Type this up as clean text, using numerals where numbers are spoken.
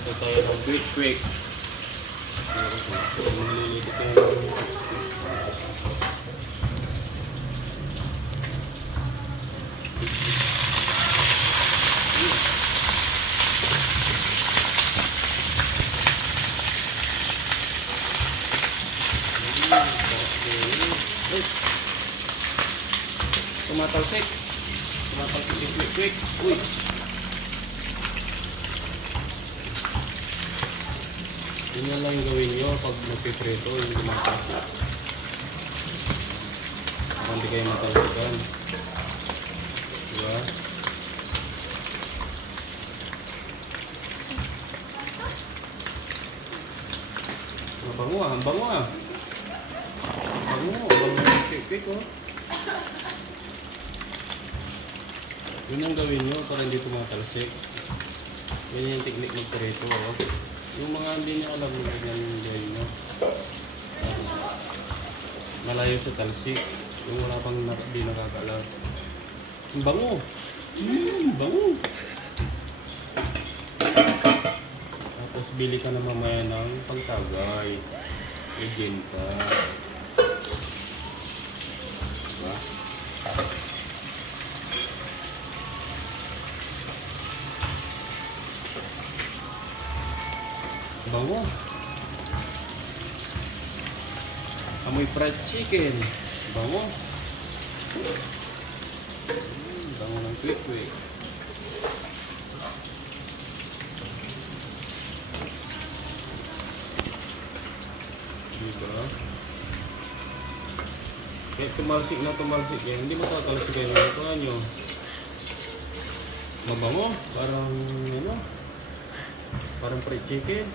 Magluluto tayo ng quick. Magluluto tayo ng tumatalsik. Quick. Uy. Ganyan lang yung gawin nyo pag magpiprito, yung tumatalsik. Para hindi kayo matalsikan. Diba? Ang bango ah. Quick oh. Yun ang gawin nyo para hindi tumatalsik. Yan yung technique magprito. Oh. Yung mga hindi nyo alam yung ganyan yung gawin nyo. Malayo sa talsik. Yung wala pang di nakakalam. Ang bango. Bango. Tapos bili ka na mamaya ng pangtagay. Legend ka. Diba? Bango. Amoy fried chicken. Bango. Bango ng quick. Diba? Kaya tumalsik yan. Hindi matatalsik kayo ng ito nyo. Mabango. Parang fried chicken.